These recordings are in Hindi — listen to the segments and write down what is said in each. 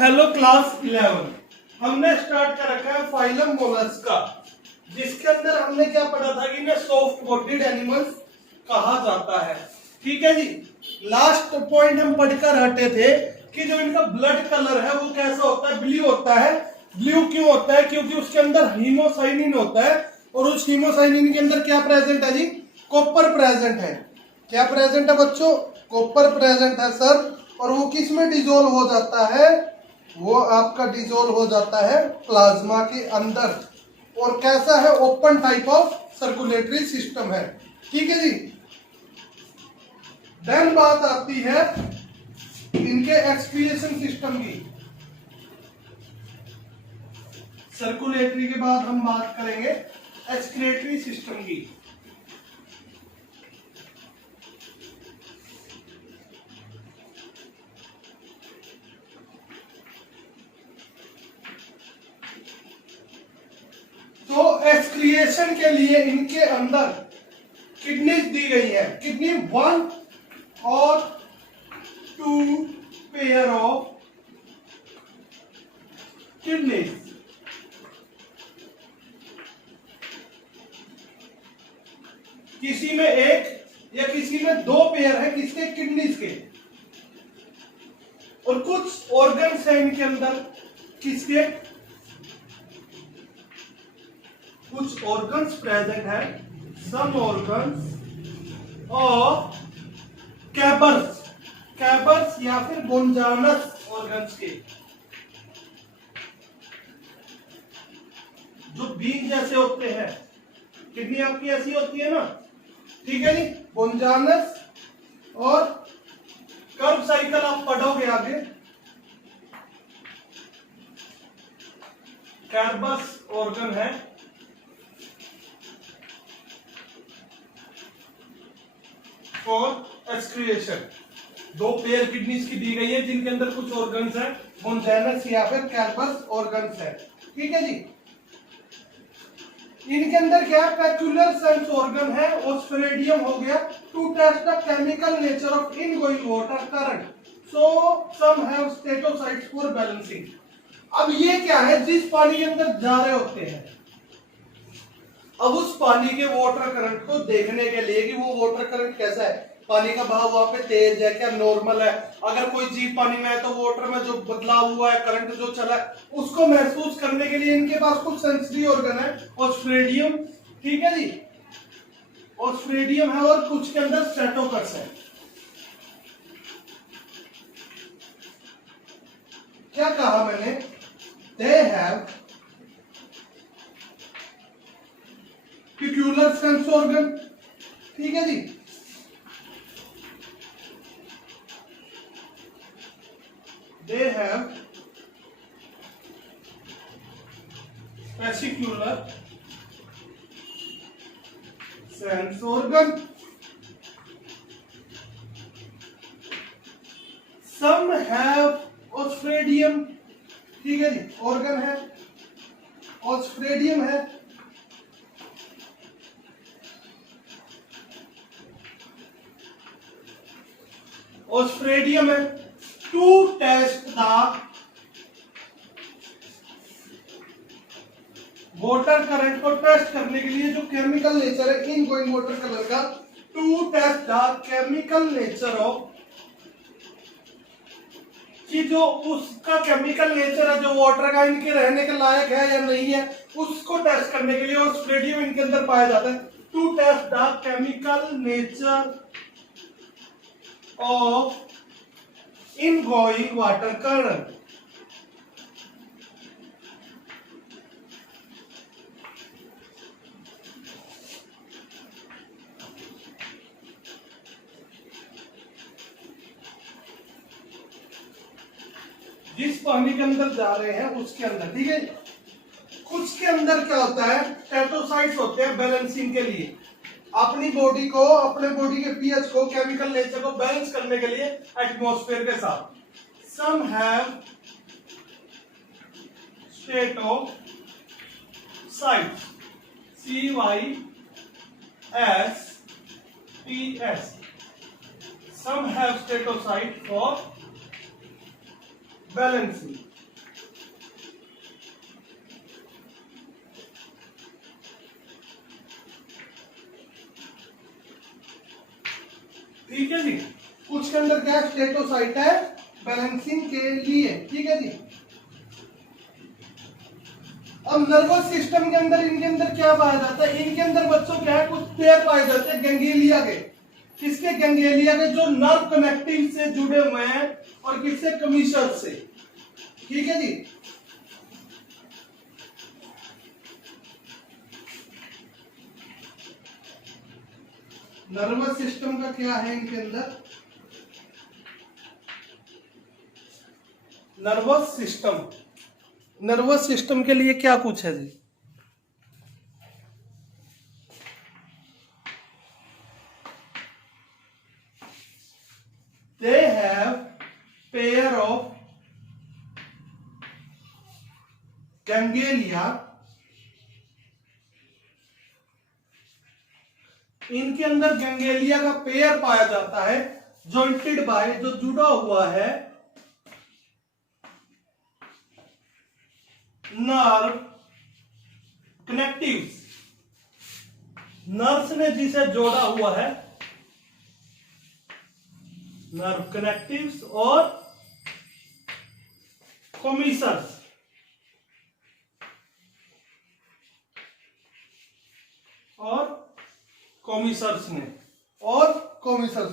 Hello class 11। हमने स्टार्ट कर रखा है फाइलम मोलस्का, जिसके अंदर हमने क्या पढ़ा था कि इन्हें सॉफ्ट बॉडीड एनिमल्स कहा जाता है। ठीक है जी। लास्ट पॉइंट हम पढ़कर हटे थे कि जो इनका ब्लड कलर है वो कैसा होता है, ब्लू होता है। ब्लू क्यों होता है? क्योंकि उसके अंदर हीमोसाइनिन होता है, और उस हीमोसाइनिन के अंदर क्या प्रेजेंट है जी? कॉपर प्रेजेंट है। क्या प्रेजेंट है बच्चों? कॉपर प्रेजेंट है सर। और वो किस में डिजोल्व हो जाता है? वो आपका डिजोल्व हो जाता है प्लाज्मा के अंदर। और कैसा है? Open type of circulatory system है। ठीक है जी। देन बात आती है इनके एक्सक्रीशन सिस्टम की। सर्कुलेटरी के बाद हम बात करेंगे एक्सक्रीटरी सिस्टम की। तो एक्सक्रिएशन के लिए इनके अंदर किडनीज दी गई है। किडनी 1 और 2 पेयर ऑफ किडनीज। किसी में एक या किसी में 2 पेयर है किसके? किडनीज के। और कुछ ऑर्गन्स है इनके अंदर किसके? कुछ ऑर्गन्स प्रेजेंट है, सम ऑर्गन्स ऑफ कैबर्स, कैबर्स या फिर गोंजानस ऑर्गन्स के, जो बीन जैसे होते हैं। किडनी आपकी ऐसी होती है ना, ठीक है जी। गोंजानस और कर्व साइकिल आप पढ़ोगे आगे। कैबर्स ऑर्गन है फॉर एक्सक्रिएशन। 2 पेयर किडनीज की दी गई है जिनके अंदर कुछ ऑर्गन्स है, गोंजानस या फिर कैबर्स ऑर्गन्स है। ठीक है जी। इनके अंदर क्या है? पेक्युलर सेंस ऑर्गन है, ऑस्फेरेडियम हो गया, to test the chemical nature of ingoing water current, so some have statocysts for balancing. अब ये क्या है? जिस पानी के अंदर जा रहे होते हैं, अब उस पानी के वाटर करंट को देखने के लिए कि वो वाटर करंट कैसा है, पानी का बहाव वहां पे तेज है क्या, नॉर्मल है, अगर कोई जीव पानी में है तो वाटर में जो बदलाव हुआ है, करंट जो चला है, उसको महसूस करने के लिए इनके पास कुछ सेंसरी ऑर्गन है, ऑस्फेरेडियम। ठीक है जी। ऑस्फेरेडियम है और कुछ के अंदर स्टेटोकस है। क्या कहा मैंने? They have peculiar sense organ. ठीक है जी। They have fascicular sense organ. Some have ostracium. ठीक है जी। ऑर्गन है, ऑस्ट्रेडियम है, ऑस्ट्रेडियम है, to test the water current को टेस्ट करने के लिए जो केमिकल नेचर है इन गोइंग वाटर कलर का, to test the chemical nature of, कि जो उसका केमिकल नेचर है, जो वाटर का इनके रहने के लायक है या नहीं है, उसको टेस्ट करने के लिए ऑस्ट्रेडियम इनके अंदर पाया जाता है। To test the chemical nature of ingoing water current. जिस पानी के अंदर जा रहे हैं उसके अंदर, ठीक है। कुछ के अंदर क्या होता है? स्टेटोसाइट्स होते हैं बैलेंसिंग के लिए, अपनी बॉडी को, अपने बॉडी के पीएच को, केमिकल नेचर को बैलेंस करने के लिए एटमॉस्फेयर के साथ। Some have statocysts, CYSTS, some have stetocyte for balancing। ठीक है जी। कुछ के अंदर क्या स्टेटोसाइट है बैलेंसिंग के लिए, ठीक है जी। अब नर्वस सिस्टम के अंदर इनके अंदर क्या पाया जाता है, इनके अंदर बच्चों क्या है, कुछ पेयर पाए जाते हैं गैंग्लिया के। किसके? गैंग्लिया के, जो नर्व कनेक्टिव से जुड़े हुए हैं, और किससे? कमीशर से, ठीक है जी। नर्वस सिस्टम का क्या है इनके अंदर, नर्वस सिस्टम के लिए क्या कुछ है जी? They have pair of ganglia, इनके अंदर गैंग्लिया का पेयर पाया जाता है, जॉइंटेड बाय, जो जुड़ा हुआ है नर्व कनेक्टिव्स, नर्व्स ने जिसे जोड़ा हुआ है, नर्व कनेक्टिव्स और कमीशर्स, कॉमिसर्स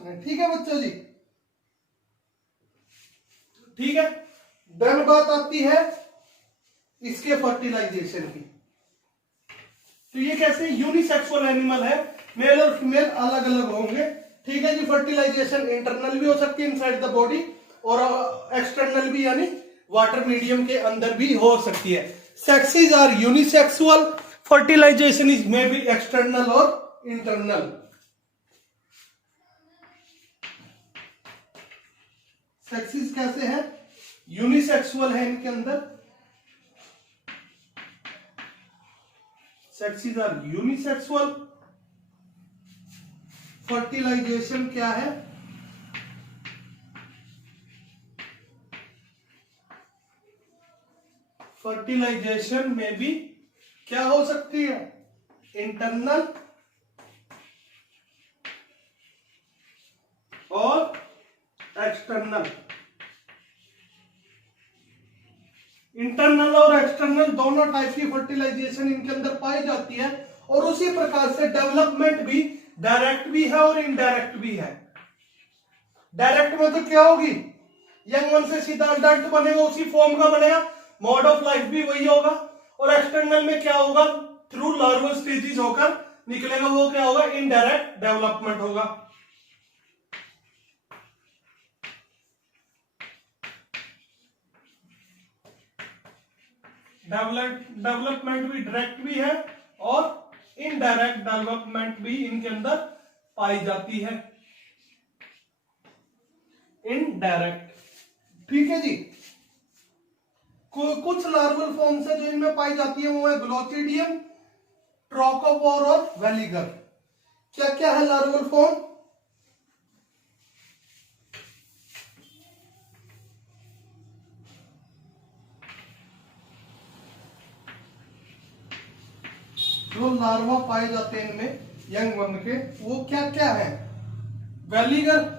ने, ठीक है बच्चों जी, ठीक है। देन बात आती है इसके फर्टिलाइजेशन की। तो ये कैसे यूनिसेक्सुअल एनिमल है, मेल और फीमेल अलग अलग होंगे, ठीक है जी। फर्टिलाइजेशन इंटरनल भी हो सकती है इनसाइड द बॉडी, और एक्सटर्नल भी, यानी वाटर मीडियम के अंदर भी हो सकती है। Sexes are unisexual, fertilisation is may be external और इंटरनल। सेक्सेस कैसे है? यूनिसेक्सुअल है इनके अंदर, सेक्सेस आर यूनिसेक्सुअल। फर्टिलाइजेशन क्या है? फर्टिलाइजेशन में भी क्या हो सकती है? इंटरनल और एक्सटर्नल। इंटरनल और एक्सटर्नल दोनों टाइप की फर्टिलाइजेशन इनके अंदर पाई जाती है, और उसी प्रकार से डेवलपमेंट भी डायरेक्ट भी है और इनडायरेक्ट भी है। डायरेक्ट में तो क्या होगी, यंग वन से सीधा अडल्ट बनेगा, उसी फॉर्म का बनेगा, मोड ऑफ लाइफ भी वही होगा। और एक्सटर्नल में क्या होगा, थ्रू लार्वल स्टेजेस होकर निकलेगा, वो क्या होगा, इनडायरेक्ट डेवलपमेंट होगा। डेवलपमेंट भी डायरेक्ट भी है और इनडायरेक्ट डेवलपमेंट भी इनके अंदर पाई जाती है, इनडायरेक्ट, ठीक है जी। कुछ लार्वल फॉर्म्स है जो इनमें पाई जाती है, वो है ग्लोचिडियम, ट्रोकोपोर और वेलिगर। क्या क्या है लार्वल फॉर्म? जो लार्वा पाए जाते हैं इनमें यंग वन के, वो क्या क्या है? वेलिगर,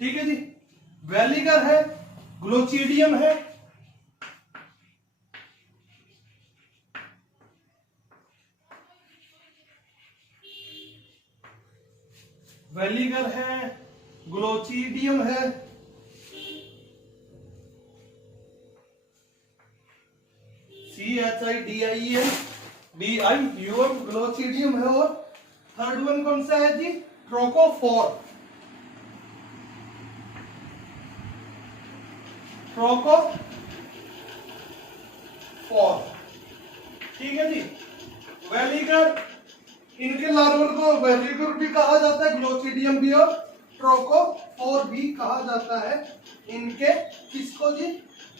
ठीक है जी, वेलिगर है, ग्लोचिडियम है, वेलिगर है, ग्लोचिडियम है, CHIDIEM ग्लोचिडियम है, और थर्ड वन कौन सा है जी? ट्रोकोफोर, ठीक है जी। वेलिगर, इनके लार्वल को वेलिगर भी कहा जाता है, ग्लोचिडियम भी और ट्रोकोफोर भी कहा जाता है इनके, किसको जी?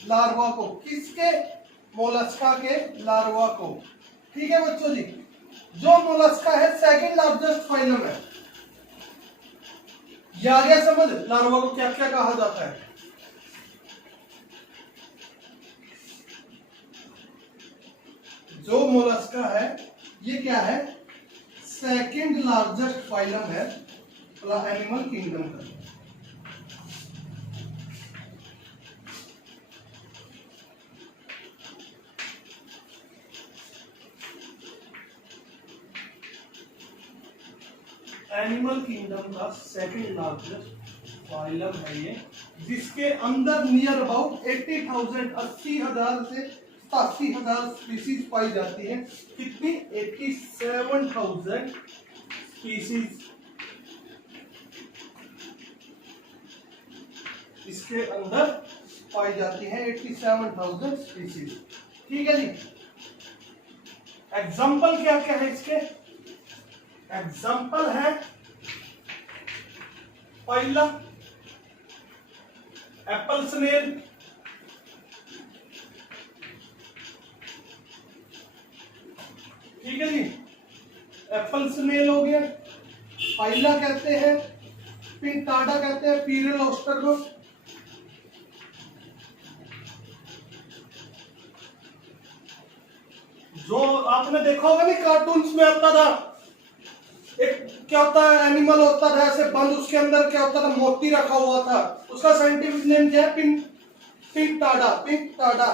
लार्वा को। किसके? मोलस्का के लार्वा को, ठीक है बच्चों जी। जो मोलस्का है सेकंड लार्जेस्ट फाइलम है, ये आ गया समझ? लार्वा को क्या क्या कहा जाता है? जो मोलस्का है ये क्या है? सेकंड लार्जेस्ट फाइलम है एनिमल किंगडम का। एनिमल किंगडम का सेकंड लार्जेस्ट फाइलम है ये, जिसके अंदर नियर अबाउट 80,000 80,000 से 87,000 स्पीसीज पाई जाती है। कितनी? 87,000 स्पीसीज इसके अंदर पाई जाती है, 87,000 स्पीसीज। ठीक है जी। एग्जाम्पल क्या क्या है इसके? एग्जाम्पल है पहला एप्पल स्नेल, ठीक है जी, एप्पल स्नेल हो गया। पहला कहते हैं पिंक टाडा, कहते हैं पीरल ऑस्टर को। जो आपने देखा होगा नहीं, कार्टून्स में आता था, एक क्या होता है एनिमल होता था ऐसे बंद, उसके अंदर क्या होता था मोती रखा हुआ था, उसका साइंटिफिक नेम क्या है? Pinctada, Pinctada.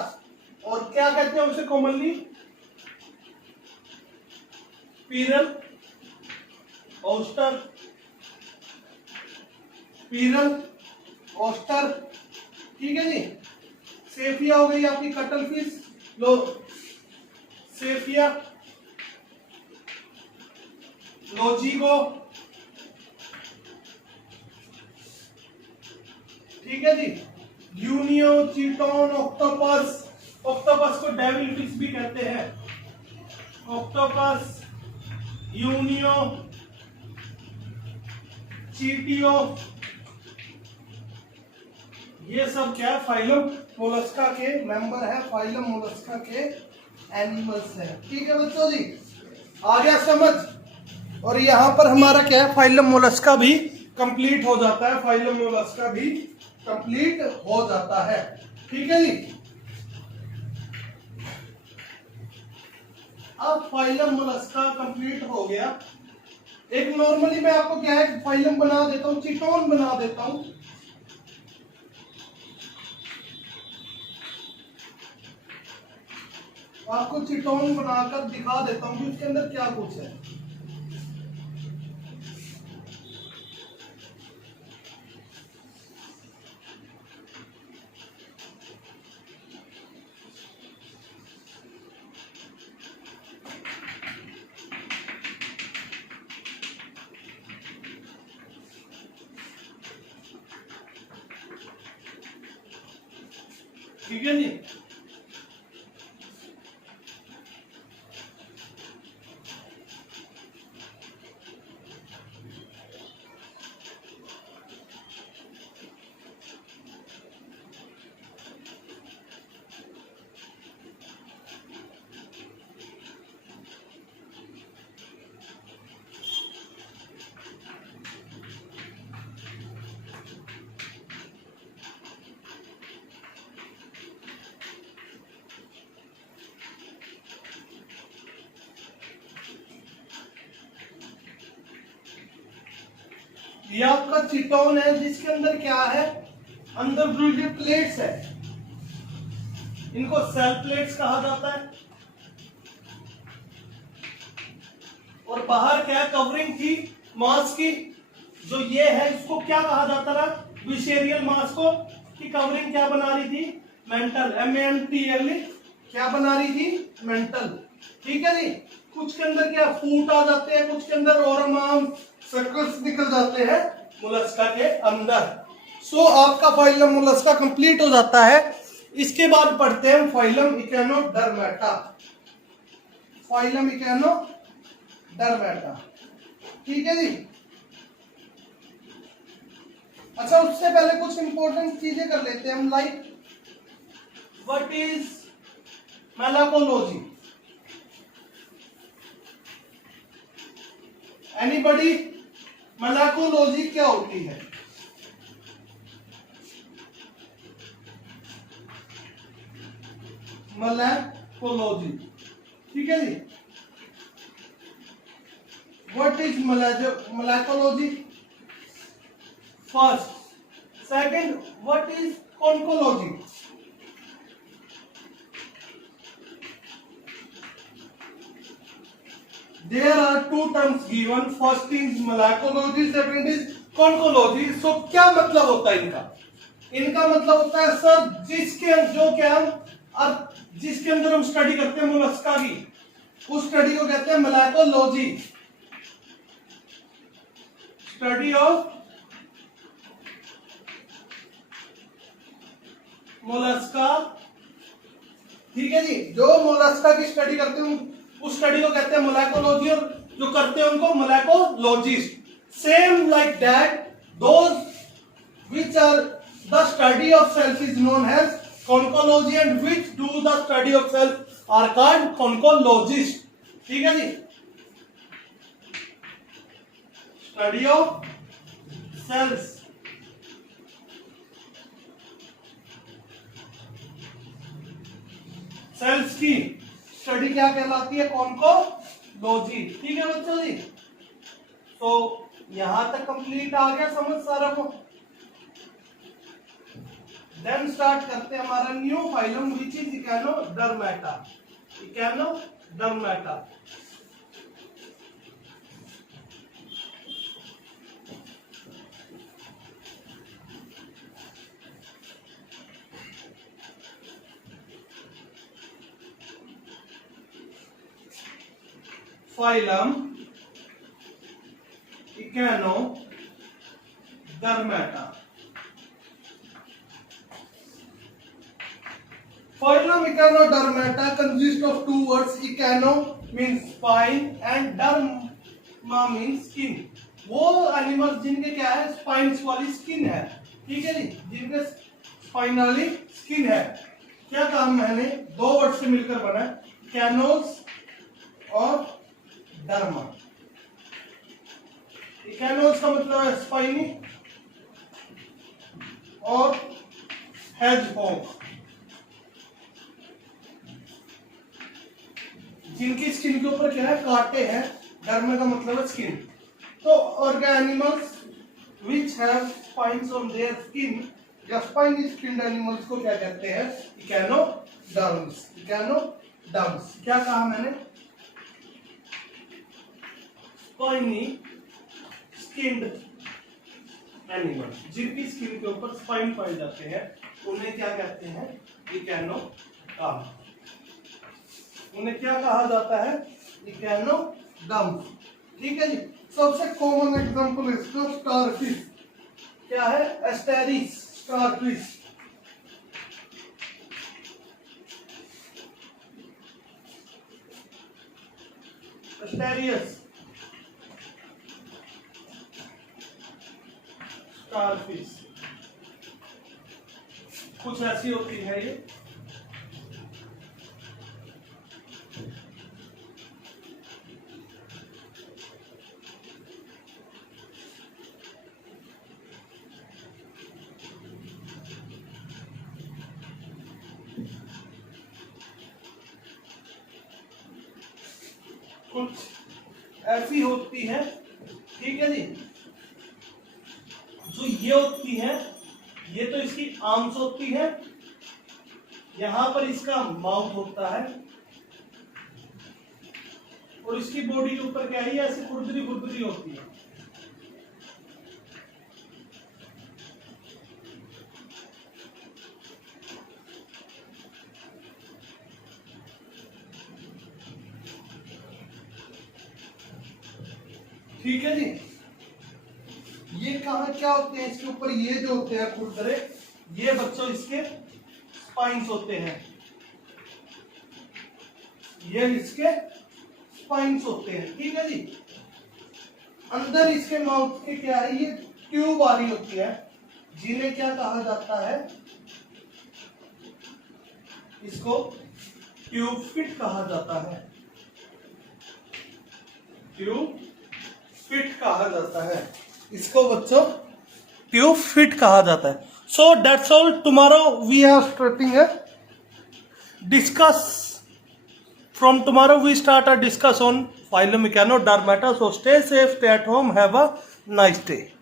और क्या कहते हैं उसे commonly? Pearl oyster, pearl oyster. ठीक है जी। सेफिया हो गई आपकी कटल फिश, लो सेफिया, लोजिगो, ठीक है जी। यूनियो, चीटोन, ऑक्टोपस, ऑक्टोपस को डेविल फिश भी कहते हैं। ऑक्टोपस, यूनियो, चीटियो, ये सब क्या है? फाइलम मोलस्का के मेंबर है, फाइलम मोलस्का के एनिमल्स है। ठीक है बच्चों जी, आ गया समझ? और यहाँ पर हमारा क्या है? फाइलम मोलस्का भी कंप्लीट हो जाता है, फाइलम मोलस्का भी कंप्लीट हो जाता है। ठीक है जी। अब फाइलम मोलस्का कंप्लीट हो गया। एक नॉर्मली मैं आपको क्या है फाइलम बना देता हूं, चिटोन बना देता हूं। आपको चिटोन बनाकर दिखा देता हूं कि उसके अंदर क्या कुछ है। ठीक है जी। ये आपका चिटोन है, जिसके अंदर क्या है? अंदर जो प्लेट्स है, इनको सेल प्लेट्स कहा जाता है। और बाहर क्या है? कवरिंग थी मांस की, जो ये है इसको क्या कहा जाता था? विसेरियल मांस को। की कवरिंग क्या बना रही थी? मेंटल, MENTL, क्या बना रही थी? मेंटल। ठीक है जी। कुछ के अंदर क्या फूट आ जाते हैं, कुछ के अंदर ओरमाम सर्कल्स निकल जाते हैं मोलस्का के अंदर। सो आपका फाइलम मोलस्का कंप्लीट हो जाता है। इसके बाद पढ़ते हैं फाइलम इकेनोडर्मेटा। फाइलम इकेनोडर्मेटा, ठीक है जी। अच्छा, उससे पहले कुछ इंपॉर्टेंट चीजें कर लेते हैं हम, लाइक व्हाट इज मेलाकोलॉजी? एनीबॉडी? मेलाकोलॉजी क्या होती है? मेलाकोलॉजी, ठीक है जी। what is malacology? First. Second, what is conchology? There are two terms given. First is malacology, second is conchology. So क्या मतलब होता है इनका? इनका मतलब होता है सर जिसके अंदर हम स्टडी करते हैं मोलस्का की, उस स्टडी को कहते हैं malacology. Study of Mollusca. ठीक है जी, जो मोलस्का की स्टडी करते हैं उस स्टडी को कहते हैं मोलैकोलॉजी, और जो करते हैं उनको malacologist. Same like that those which are the study of shells is known as conchology and which do the study of shells are called conchologist. ठीक है जी, स्टडी ऑफ सेल्स. सेल्स की स्टडी क्या कहलाती है? कॉन्कोलॉजी. ठीक है बच्चों जी, तो यहां तक कंप्लीट आ गया समझ सारा को. देन स्टार्ट करते हैं हमारा new phylum which is Echinodermata. Echinodermata. Phylum Echinodermata. Phylum Echinodermata consists of two words. Echino means spine and derma means skin. वो एनिमल्स जिनके क्या है, स्पाइन्स वाली स्किन है. ठीक है जी, जिनके स्पाइन वाली स्किन है. क्या कहा मैंने? दो वर्ड से मिलकर बना है, कैनोस और डर्मा. कैनोस का मतलब है स्पाइनी और हेजहॉग जिनकी स्किन के ऊपर क्या है, कांटे हैं. डर्मा का मतलब है स्किन. तो organisms which have spines on their skin या स्पाइनी स्किन्ड एनिमल्स को क्या कहते हैं? इकोनोडर्म्स. इकोनोडर्म्स. क्या कहा मैंने? स्पाइनी स्किन्ड एनिमल, जिनकी स्किन के ऊपर स्पाइन पाए जाते हैं उन्हें क्या कहते हैं? इकोनोडर्म. उन्हें क्या कहा जाता है? इकोनोडर्म. ठीक है जी. सबसे कॉमन एग्जांपल इसका स्टारफिश. क्या है? एस्टेरिस स्टारफिश. Asterias starfish. कुछ ऐसी होती है ये. कुछ ऐसी होती है. ठीक है जी, जो ये होती है, ये तो इसकी आर्म्स होती है, यहां पर इसका माउथ होता है, और इसकी बॉडी के ऊपर क्या है, ऐसे खुरदरी खुरदरी होती है. ठीक है जी. ये कहा क्या होते हैं इसके ऊपर? ये जो होते हैं खुरदरे, ये बच्चों इसके स्पाइन्स होते हैं. ये इसके स्पाइन्स होते हैं. ठीक है जी. अंदर इसके माउथ के क्या है, ये ट्यूब आ रही होती है, जिन्हें क्या कहा जाता है? इसको ट्यूब फिट कहा जाता है. ट्यूब फिट कहा जाता है इसको बच्चों, ट्यूब फिट कहा जाता है. So that's all. Tomorrow we are starting है discuss From tomorrow we start our discuss on phylum Echinodermata. So stay safe, stay at home, have a nice day.